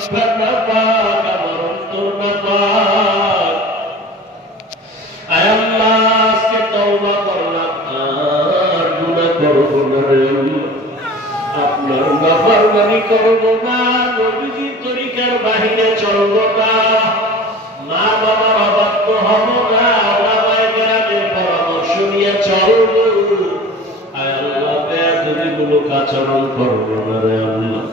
জিহ্বা নাপাক, আমার অন্তর নাপাক। আয় আল্লাহ, আজকে তওবা করলাম, আর গুনাহ করব না রে আল্লাহ। আপনার নাফরমানি করব না, নবীজির তরিকার বাহিরে চলব না, মা বাবার অবাধ্য হব না, ওলামায়ে কেরামের পরামর্শ নিয়ে চলব। আয় আল্লাহ, বেয়াদবিমূলক আচরণ করব না রে আল্লাহ।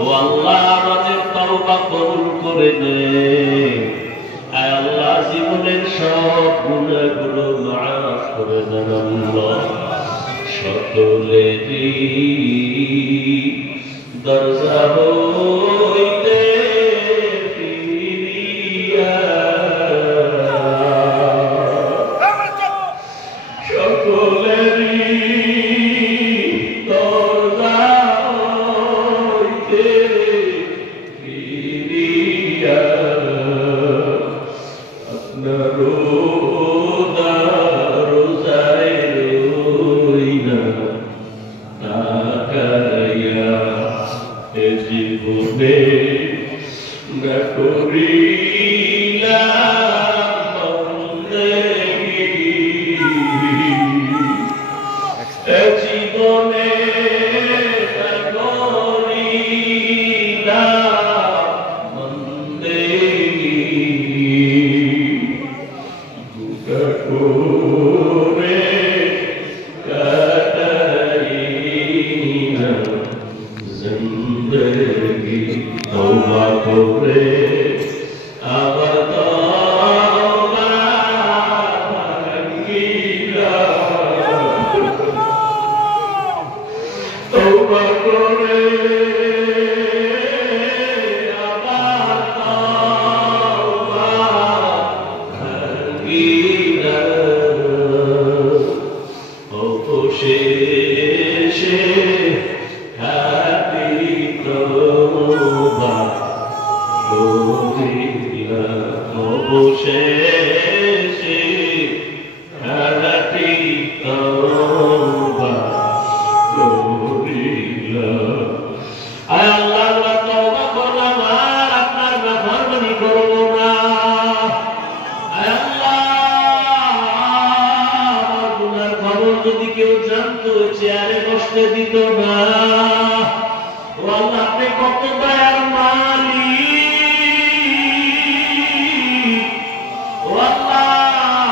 ও আল্লাহ, আমাদের তওবা কবুল করে নেন। আয় আল্লাহ, জীবনের সব গুনাহগুলো মাফ করে দেন আল্লাহ। সকলেরই দরজা হইতে ফিরিয়া, সকলেরই দরজা হইতে ফিরিয়া, আপনার রোজায় রইনা তাকাইয়া, এ জীবনে না করিলাম বন্দেগি, এ জীবনে না করিলাম বন্দেগি, দুঃখ করে কাটাইনা জিন্দেগি। তওবা করে আবার তওবা ভাঙিলা, তওবা করে আবার তওবা ভাঙিলা, অবশেষে খাঁটি তওবা করিলা, অবশেষে খাঁটি তওবা করিলা। আয় আল্লাহ, আমরা তওবা করলাম, আর আপনার নাফরমানি করব না। আয় আল্লাহ, আমার গুনার খবর যদি কেউ জানতো, চেয়ারে বসতে দিত না। ও আল্লাহ, আপনি কত দয়ার মালিক। ও আল্লাহ,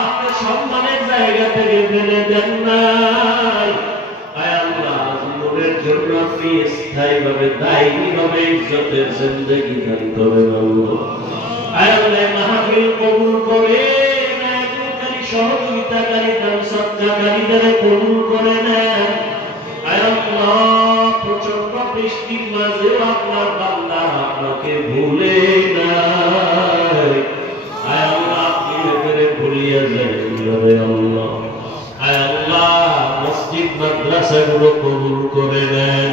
আপনি সম্মানের জায়গা থেকে ফেলে দেন নাই। আয় আল্লাহ, জীবনের জন্য আপনি স্থায়ীভাবে দায়ীভাবে ইজ্জতের জিন্দেগি দান করেন আল্লাহ। আয় আল্লাহ, মাহফিল কবুল করে আয়োজনকারী, সহযোগিতাকারী, দান সজ্জাকারীদের কবুল করে নেন। আয় আল্লাহ, প্রচন্ড বৃষ্টির মাঝেও আপনার বান্দা আপনাকে ভুলে নাই। আয় আল্লাহ, আপনি এবারে ভুলিয়া যাবেন রে আল্লাহ। আয় আল্লাহ, মসজিদ মাদ্রাসাগুলো কবুল করে নেন।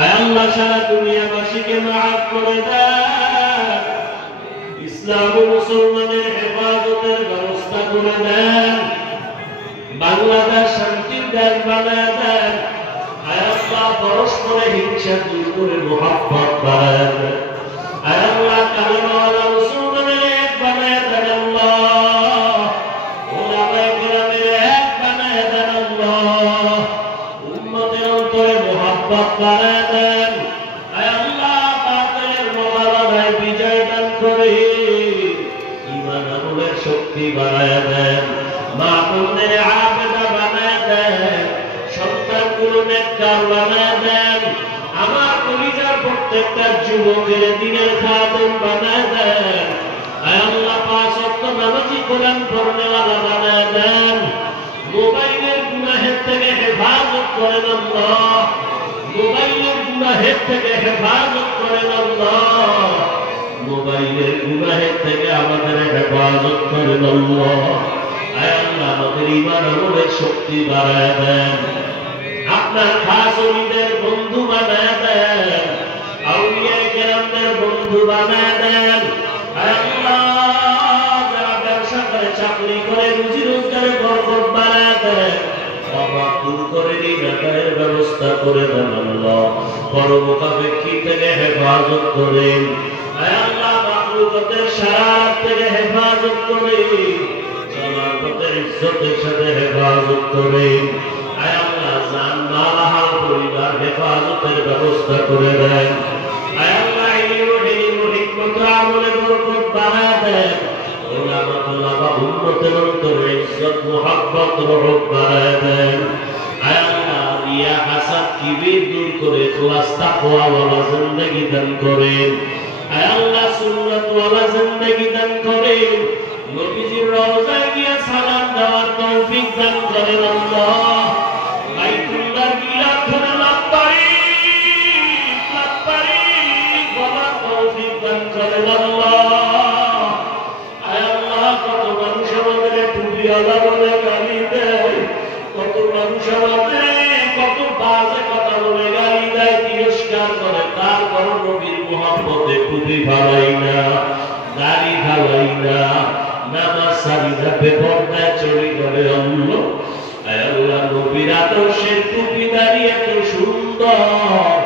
আয় আল্লাহ, সারা দুনিয়াবাসীকে মাফ করে দেন। ইসলাম ও মুসলমানের হেফাজতের ব্যবস্থা করে দেন। বাংলাদেশ শান্তির দেশ বানায় দেন। আয় আল্লাহ, পরস্পরে হিংসা দূর করে মুহাব্বত বাড়ায় দেন। আয় আল্লাহ, কালেমাওয়ালা মুসলমানের এক বানায় দেন আল্লাহ। ওলামায়ে কেরামের এক বানায় দেন আল্লাহ। উম্মতের অন্তরে মুহাব্বত বাড়ায় দেন। আয় আল্লাহ, বাতিলের মোকাবেলায় বিজয় দান করে ঈমান আমলের শক্তি বাড়ায় দেন। মা বোনদের আবেদা বানায় দেন। সন্তানগুলো নেককার বানায় দেন। আমার কলিজার প্রত্যেকটা যুবকের দিনের খাদেম বানায় দেন। আয় আল্লাহ, 5 ওয়াক্ত নামাজি, কোরআন পড়নেওয়ালা বানায় দেন। মোবাইলের গুনাহের থেকে হেফাজত করেন আল্লাহ। মোবাইলের গুনাহের থেকে হেফাজত করেন আল্লাহ। মোবাইলের গুনাহের থেকে আমাদের হেফাজত করেন আল্লাহ। আয় আল্লাহ, আমাদের ঈমান আমলের শক্তি বাড়ায় দেন। আপনার খাস ওলিদের বন্ধু বানায় দেন। আউলিয়া কেরামদের বন্ধু বানায় দেন। আয় আল্লাহ, যারা ব্যবসা করে, চাকরি করে, রুজি রোজগারে বরকত বাড়ায় দেন। অভাব দূর করে ঋণ আদায়ের ব্যবস্থা করে দেন আল্লাহ। পরমুখাপেক্ষী থেকে হেফাজত হেফাজত করেন। আয় আল্লাহ মাখলুকাতের শার থেকে হেফাজত করেন, চলার পথে ইজ্জতের সাথে হেফাজত করেন। আয় আল্লাহ জান মাল হাল পরিবার হেফাজতের ব্যবস্থা করে দেন। আয় আল্লাহ ইলম হিকমত আমলে বরকত বাড়ায় দেন। উলামা তুলাবা উম্মতের অন্তরে ইজ্জত মুহাব্বত রহমত বাড়ায় দেন। আয় আল্লাহ রিয়া হাসাদ কিবির দূর করে ইখলাস তাকওয়া ওয়ালা জিন্দেগি দান করেন। আয় আল্লাহ সুন্নাত ওয়ালা জিন্দেগি দান করেন। নবীজির রওজায় গিয়ে সালাম দেওয়ার তৌফিক দান করেন আল্লাহ। বাইতুল্লাহ গিলাফ ধরে লাব্বাইক লাব্বাইক বলার তৌফিক দান করেন আল্লাহ। আয় আল্লাহ কত মানুষ আমাদের টুপিওয়ালা বলে গালি দেয়, কত মানুষ আমাদের কত বাজে কথা বলে গালি দেয়, তিরস্কার করে, তারপর নবীর মুহাব্বতে টুপি ফালাই না, দাড়ি ফালাই না, নামাজ সারি না, বেপরদায় চলে গেলে আল্লাহ। আয় আল্লাহ নবীর আদর্শের টুপি দাড়ি এত সুন্দর,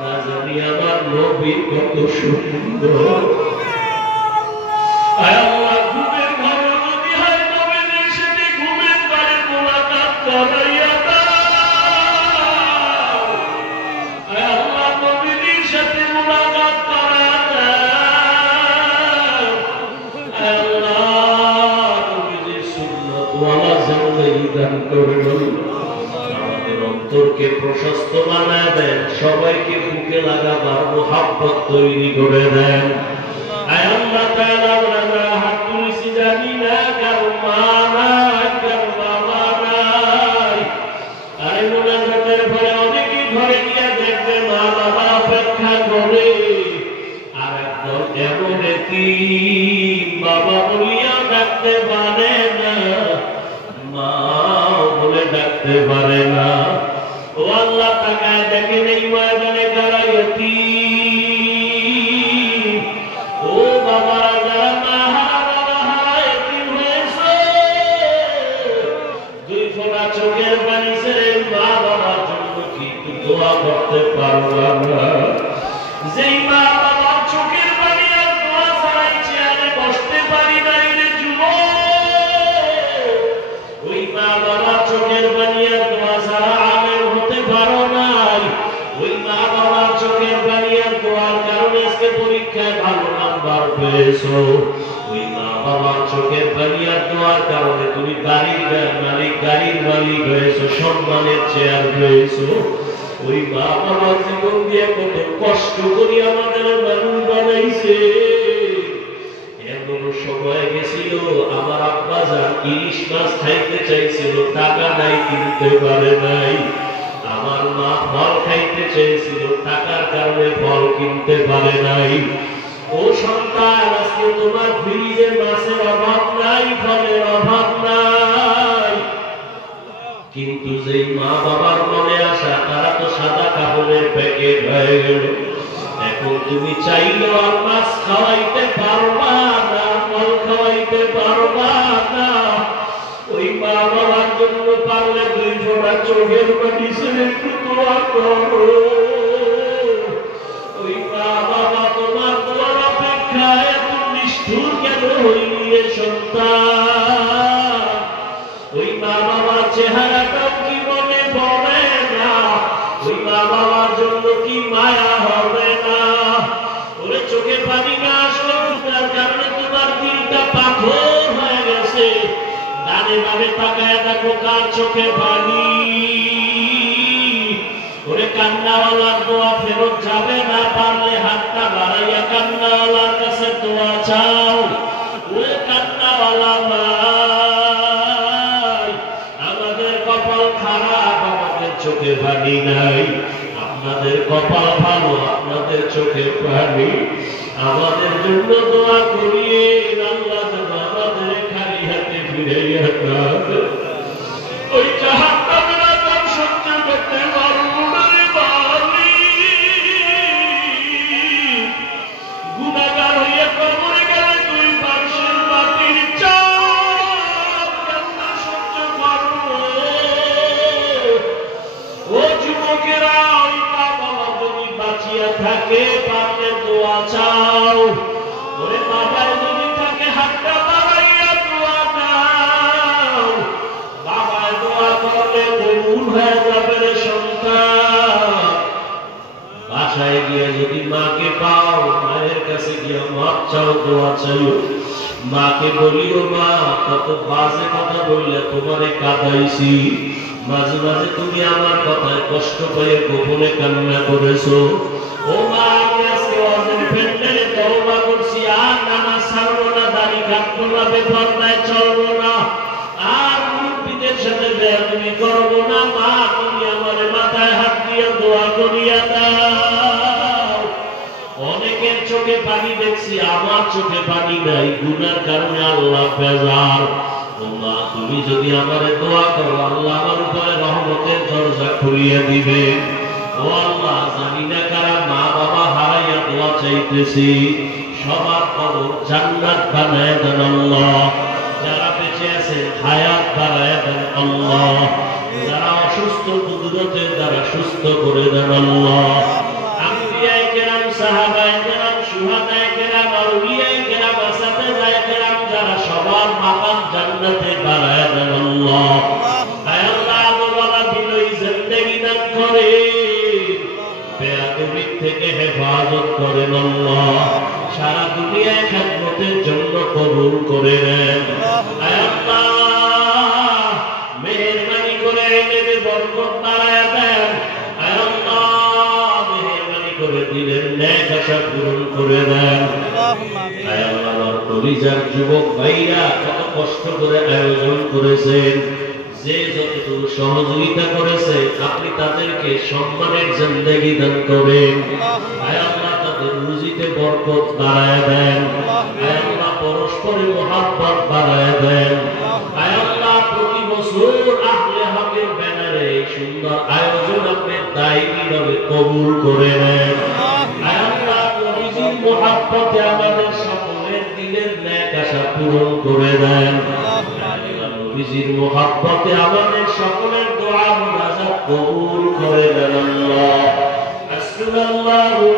না জানি আমার নবী কত সুন্দর। আয় আল্লাহ ঘুমের ঘরে যদি হয় নবীদের সাথে ঘুমের ঘরে মোলাকাত করাইয়া দাও। আয় আল্লাহ নবীদের সাথে মোলাকাত করাইয়া দাও। আয় আল্লাহ নবীদের সুন্নাত ওয়ালা জিন্দেগি দান করুন। আমাদের অন্তরকে প্রশস্ত বানায় দেন, সবাইকে বুকে লাগাবার মুহাব্বত তৈরি করে দেন। আয় আল্লাহ তাআলা আমরা হাত তুলেছি জানি না কারো মা নাই, কারো বাবা নাই। আরে মুনাজাতের পরে অনেকেই ঘরে গিয়ে দেখবে মা বাবা অপেক্ষা করে, আর একদম এমন এতিম বাবা বলিয়া ডাকতে পারে না, মা বলে ডাকতে পারে না। ও আল্লাহ তাকায় দেখেন এই ময়দানে কারা এতিম। ও বাবারা যারা মাহারা এতিম হয়েছে, দুই ফোঁটা চোখের পানি ছেড়ে মা বাবার জন্য কি দোয়া করতে পারলাম না? যেই মা বাবার চোখের পানি আর দোয়া ছাড়াই চেয়ারে বসতে পারি নাই রে যুবক, ওই মা বাবার চোখের পানি আর দোয়া ছাড়া আলেম হতে পারো নাই। ওই মা বাবার চোখের পানি আর দোয়ার কারণে আজকে পরীক্ষায় ভালো নাম্বার পেয়েছো। ওই মা বাবার চোখের পানি আর দোয়ার কারণে তুমি গাড়ির মালিক হয়েছো, সম্মানের চেয়ার পেয়েছো। ওই মা বাবার জীবন দিয়ে কত কষ্ট করি আমাদের মানুষ বানাইছে। এমন সময় গেছিল আমার আব্বা যান ইলিশ মাছ খাইতে চাইছিল, টাকা নাই, কিনতে পারে নাই। আমার মা ফল খাইতে চেয়েছিল, টাকার কারণে ফল কিনতে পারে নাই। ও সন্তান, আজকে তোমার ফ্রিজে মাছের অভাব নাই, ফলের অভাব নাই, কিন্তু যেই মা বাবার মনে আসা তারা তো সাদা কাপড়ের প্যাকেট হয়ে গেল। এখন তুমি চাইলেও আর মাছ খাওয়াইতে পারবা না, ফল খাওয়াইতে পারবা না। ওই মা বাবার জন্য পারলে দুই ফোঁটা চোখের পানি ছেড়ে একটু দোয়া করো। ওই মা বাবা তোমার দোয়ার অপেক্ষায় এত নিষ্ঠুর কেন হইলি সন্তান? ওই মা বাবার চেহারাটাও কি মনে পড়ে না? ওই মা বাবার জন্য কি মায়া হবে না? ওরে চোখে পানি না আসলে তার কারণে তোমার দিলটা পাথর হয়ে গেছে। ডানে বামে তাকায় দেখো কার চোখে পানি। ওরে কান্নাওয়ালার দোয়া ফেরত যাবে না, পারলে হাতটা বাড়াইয়া কান্নাওয়ালার কাছে দোয়া চাও। ওরে কান্নাওয়ালা ভাই, আমাদের কপাল খারাপ, আমাদের চোখে পানি নাই। আপনাদের কপাল ভালো, আপনাদের চোখে পানি। আমাদের জন্য দোয়া করিয়ে আল্লাহ যেন আমাদের খালি হাতে ফিরাইয়া না দেয়। ওই জাহান্নামের আযাব সহ্য করতে পারবো না রে মালিক। গুনাহগার হইয়া কবরে গেলে দুই পার্শ্বের মাটির চাপ কেমনে সহ্য করবো? ও যুবকেরা, ওই মা বাবা যদি বাঁচিয়া থাকে পারলে বাসায় গিয়ে যদি মাকে পাও, মায়ের কাছে গিয়ে মাপ চাও, দোয়া চাইও। মাকে বলিও, মা কত বাজে কথা বললে তোমারে কাঁদাইছি, মাঝে মাঝে তুমি আমার কথায় কষ্ট পেয়ে গোপনে কান্না করেছো। ও মা, আমি আজকে ওয়াজের প্যান্ডেলে তওবা করছি, আর নামাজ ছাড়বো না, দাড়ি কাটবো না, বেপরদায় চলবো না, আর মুরব্বিদের সাথে বেয়াদবি করবো না। মা, তুমি আমার মাথায় হাত দিয়ে দোয়া করিয়া দাও। অনেকের চোখে পানি দেখছি, আমার চোখে পানি নাই, গুনার কারণে আল্লাহ বেজার। ও মা, তুমি যদি আমারে দোয়া করো, আল্লাহ আমার উপরে রহমতের দরজা খুলিয়ে দিবে। ও আল্লাহ, জানি না কারা মা বাবা হারাইয়া দোয়া চাইতেছি, সবার কবর জান্নাত বানায় দেন আল্লাহ। যারা বেঁচে আছেন হায়াত বাড়ায় দেন আল্লাহ। যারা অসুস্থ কুদরতের দ্বারা সুস্থ করে দেন আল্লাহ। আম্বিয়ায়ে কেরাম, সাহাবায়ে কেরাম, শুহাদায়ে কেরাম, আউলিয়ায়ে কেরাম, আসাতিজায়ে কেরাম, যারা সবার মাকাম জান্নাতে বাড়ায় দেন আল্লাহ। আয় আল্লাহ, আল্লাহ বিনয়ী জিন্দেগি দান করে, বেয়াদবি থেকে হেফাজত করেন আল্লাহ। সারা দুনিয়ায় খেদমতের জন্য কবুল করে নেন। আয় আল্লাহ, মেহেরবানি করে এলেমে বরকত বাড়ায়া দেন। আয় আল্লাহ, মেহেরবানি করে দিলের ন্যাক আশা পূরণ করে দেন। আয় আল্লাহ, আমার কলিজার যুবক ভাইরা কত কষ্ট করে আয়োজন করেছেন, যে যতটুকু সহযোগিতা করেছে, আপনি তাদেরকে সম্মানের জিন্দেগি দান করেন। আয় আল্লাহ, তাদের রুজিতে বরকত বাড়ায় দেন। আয় আল্লাহ, পরস্পরে মহাব্বত বাড়ায় দেন। আয় আল্লাহ, প্রতি বছর আহলে হকের ব্যানারে সুন্দর আয়োজন আপনি দায়ীভাবে কবুল করে নেন। আয় আল্লাহ, নবীজির মহাব্বতে আমাদের সকলের দিলের ন্যাক আশা পূরণ করে দেন। নবীজির মহাব্বতে আমাদের সকলের দোয়া মুনাজাত কবুল করে দেন আল্লাহ। আসসালামু